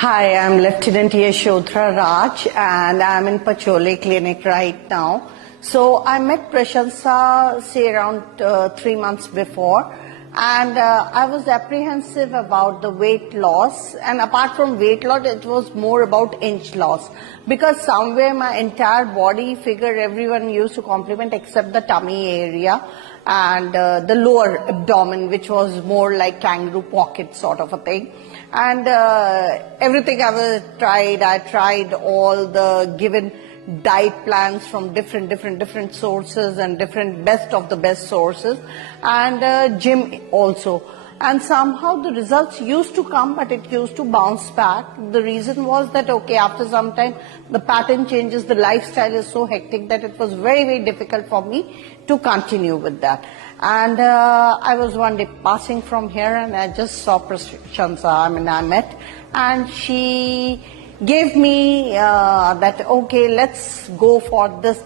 Hi, I'm Lieutenant Yashodhara Raj and I'm in Pachole Clinic right now. So I met Prashansa say around 3 months before, and I was apprehensive about the weight loss, and apart from weight loss it was more about inch loss, because somewhere my entire body figure everyone used to compliment except the tummy area and the lower abdomen, which was more like kangaroo pocket sort of a thing. And everything I tried all the given diet plans from different sources and different best of the best sources, and gym also. And somehow the results used to come, but it used to bounce back. The reason was that, okay, after some time, the pattern changes, the lifestyle is so hectic that it was very difficult for me to continue with that. And I was one day passing from here and I just saw Prashansa, I met, and she gave me that, okay, let's go for this,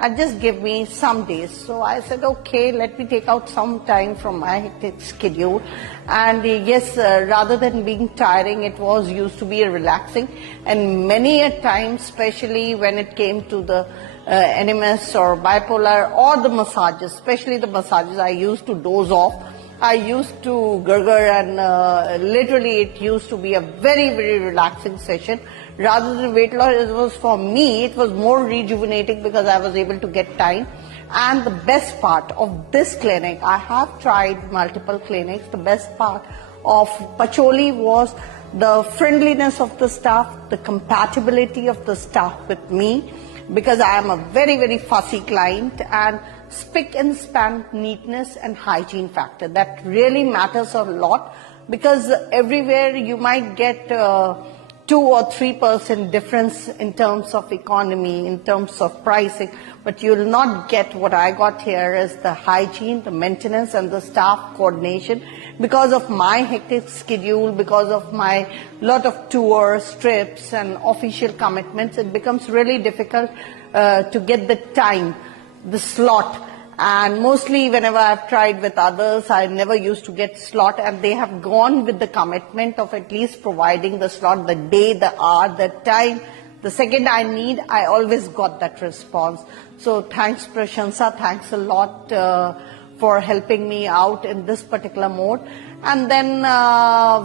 and just give me some days. So I said, okay, let me take out some time from my hectic schedule. And yes, rather than being tiring, it was used to be relaxing. And many a time, especially when it came to the NMS or bipolar or the massages, especially the massages, I used to doze off. I used to gurgle, and literally it used to be a very relaxing session. Rather than weight loss, it was for me, it was more rejuvenating because I was able to get time. And the best part of this clinic, I have tried multiple clinics, the best part of Pachole was the friendliness of the staff, the compatibility of the staff with me, because I am a very fussy client, and spick and span neatness and hygiene factor. That really matters a lot, because everywhere you might get 2 or 3% difference in terms of economy, in terms of pricing, but you will not get what I got here is the hygiene, the maintenance and the staff coordination. Because of my hectic schedule, because of my lot of tours, trips and official commitments, it becomes really difficult to get the time, the slot. And mostly whenever I've tried with others, I never used to get slot, and they have gone with the commitment of at least providing the slot, the day, the hour, the time. The second I need, I always got that response. So thanks Prashansa, thanks a lot for helping me out in this particular mode. And then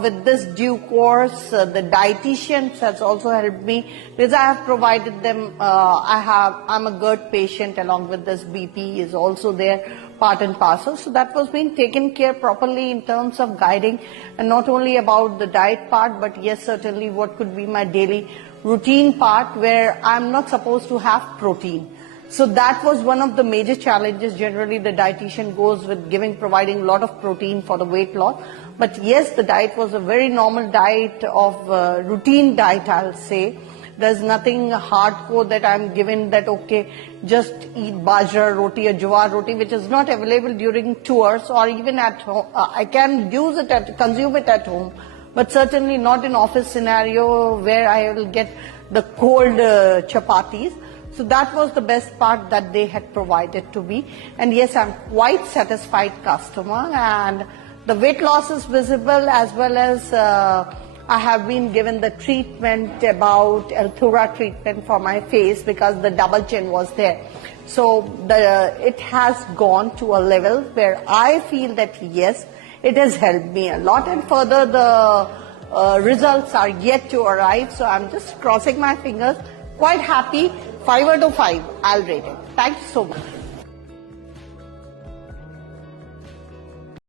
with this due course, the dietitians has also helped me, because I have provided them, I'm a GERD patient, along with this BP is also there, part and parcel. So that was being taken care properly in terms of guiding, and not only about the diet part, but yes, certainly what could be my daily routine part, where I'm not supposed to have protein. So that was one of the major challenges. Generally, the dietitian goes with providing a lot of protein for the weight loss. But yes, the diet was a very normal diet of routine diet, I'll say. There's nothing hardcore that I'm given that, okay, just eat bajra roti or jawar roti, which is not available during tours or even at home. I can consume it at home, but certainly not in office scenario where I will get the cold chapatis. So that was the best part that they had provided to me. And yes, I'm quite satisfied customer, and the weight loss is visible, as well as I have been given the treatment about Althura treatment for my face, because the double chin was there. So it has gone to a level where I feel that yes, it has helped me a lot, and further the results are yet to arrive. So I'm just crossing my fingers. Quite happy. 5 out of 5, I'll rate it. Thank you so much.